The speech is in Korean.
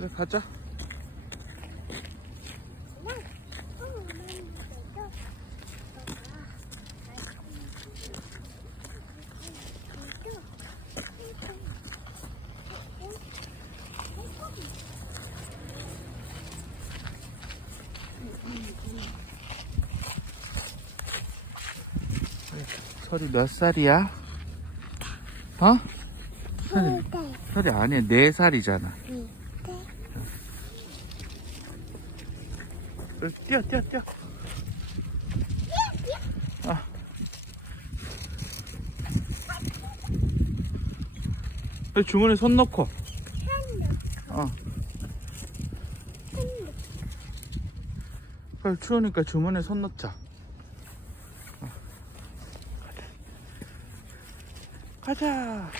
그래, 가자. 설이 몇 살이야? 어? 설이 아니야, 4살이잖아. 뛰어. 아. 주머니에 손 넣고. 빨리 추우니까 주머니에 손 넣자. 가자.